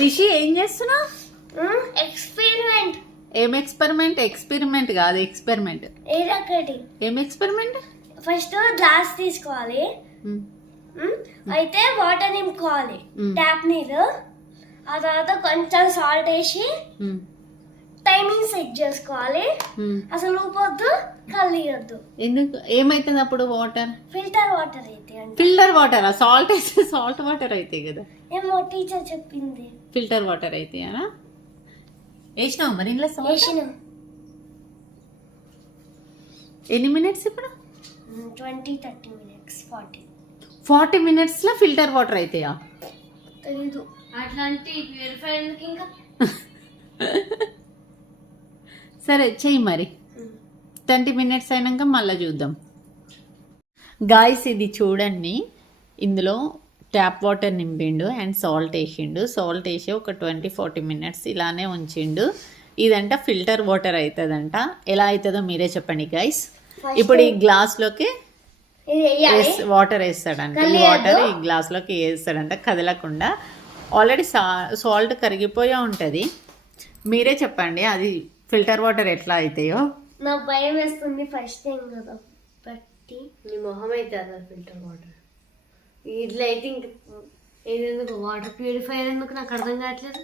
రిషి ఏం చేస్తున్నావు? ఎక్స్పెరిమెంట్. ఏం ఎక్స్పెరిమెంట్? ఎక్స్పెరిమెంట్ కాదు, ఎక్స్పెరిమెంట్. ఏం ఎక్స్పెరిమెంట్? ఫస్ట్ గ్లాస్ తీసుకోవాలి, అయితే వాటర్ నింపుకోవాలి, ట్యాప్ నీరు. ఆ తర్వాత కొంచెం సాల్ట్ వేసి టైమింగ్ సెట్ చేసుకోవాలి. అసలు ఊపొద్దు, కలియొద్దు. ఎందుకు? ఏమైతుంది అప్పుడు? వాటర్ ఫిల్టర్ వాటర్ అయితే. Filter water? సాల్ట్ వేస్తే సాల్ట్ వాటర్ అయితే కదా. ఏమో టీచర్ చెప్పింది ఫిల్టర్ వాటర్ అయితే అనా. వేసినావు మరి ఇంట్లో సాల్ట్? ఎన్ని మినిట్స్ ఇప్పుడు? 20-30 minutes. 40 minutes లో ఫిల్టర్ వాటర్ అయితాయా? తెలీదు. అట్లాంటి ప్యూరిఫైర్ ఇంకా. సరే చెయ్యి మరి. 20 minutes అయినాక మళ్ళీ చూద్దాం. గాయస్ ఇది చూడండి, ఇందులో ట్యాప్ వాటర్ నింపిండు అండ్ సాల్ట్ వేసిండు. సాల్ట్ వేసి ఒక 20-40 minutes ఇలానే ఉంచిండు. ఇదంట ఫిల్టర్ వాటర్ అవుతుందంట. ఎలా అవుతుందో మీరే చెప్పండి గాయస్. ఇప్పుడు ఈ గ్లాస్లోకి వాటర్ వేస్తాడంట. ఈ వాటర్ ఈ గ్లాస్లోకి వేస్తాడంట కదలకుండా. ఆల్రెడీ సాల్ట్ కరిగిపోయా ఉంటుంది. మీరే చెప్పండి అది ఫిల్టర్ వాటర్ ఎట్లా అవుతాయో. నా భయం వేస్తుంది ఫస్ట్ టైం కదా బట్టి. నీ మొహం అయితే అసలు ఫిల్టర్ వాటర్ ఇట్లా అయితే ఇంక ఏదెందుకు వాటర్ ప్యూరిఫైర్ ఎందుకు నాకు అర్థం కావట్లేదు.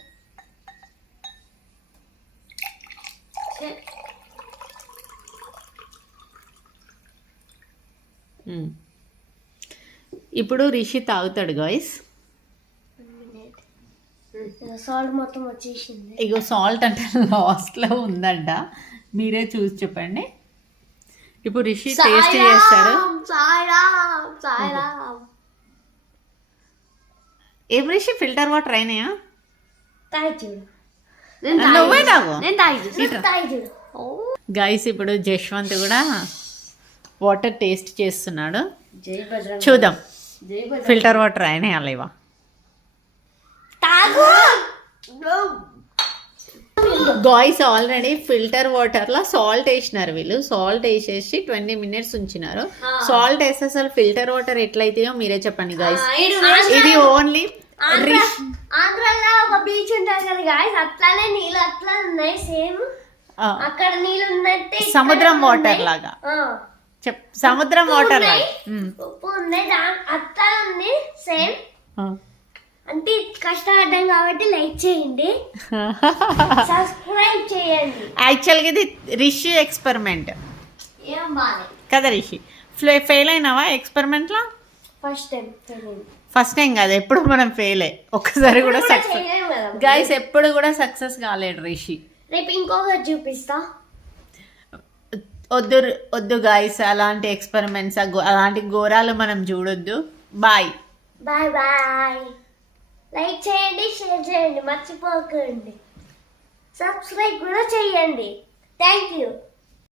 ఇప్పుడు రిషి తాగుతాడు గాయస్. సాల్ట్ మొత్తం వచ్చేసింది. ఇగో సాల్ట్ అంటే లాస్ట్లో ఉందంట, మీరే చూసి చెప్పండి. ఇప్పుడు రిషి టేస్ట్ చేస్తాడు. ఏం రిషి ఫిల్టర్ వాటర్ అయినాయా? నువ్వే తాగు. గైస్ ఇప్పుడు జశ్వంత్ కూడా వాటర్ టేస్ట్ చేస్తున్నాడు. చూద్దాం ఫిల్టర్ వాటర్ అయినాయా లేవా. గాయ్స్ ఆల్రెడీ ఫిల్టర్ వాటర్ లో సాల్ట్ వేసినారు వీళ్ళు. సాల్ట్ వేసేసి 20 minutes ఉంచినారు. సాల్ట్ వేస్తే అసలు ఫిల్టర్ వాటర్ ఎట్లయితాయో మీరే చెప్పండి గాయ్స్. ఇది ఓన్లీ ఆంధ్రాలో ఒక బీచ్ ఉంటుంది కదా గాయ్స్, అట్లానే నీళ్ళు అట్లా ఉన్నాయి సేమ్. అక్కడ నీళ్ళు ఉన్నట్టే సముద్రం వాటర్ లాగా. సముద్రం వాటర్ లాగా ఉప్పు ఉంది, అట్లా ఉంది సేమ్. అంటే కష్టపడ్డాం కాబట్టి లైక్ చేయండి, సబ్స్క్రైబ్ చేయండి. యాక్చువల్గా ఇది రిషి ఎక్స్పెరిమెంట్ కదా రిషి. ఫెయిల్ అయినావా ఎక్స్పెరిమెంట్ లో? ఫస్ట్ టైం కాదు, ఎప్పుడు మనం ఫెయిల్ అయ్యి ఒక్కసారి కూడా సక్సెస్. గైస్ ఎప్పుడు కూడా సక్సెస్ కాలేడు రిషి. రేపు ఇంకొకటి చూపిస్తా. వద్దు గాయస్ అలాంటి ఎక్స్పెరిమెంట్స్, అలాంటి ఘోరాలు మనం చూడొద్దు. Bye bye bye. లైక్ చేయండి, షేర్ చేయండి, మర్చిపోకండి, సబ్స్క్రైబ్ కూడా చేయండి. Thank you.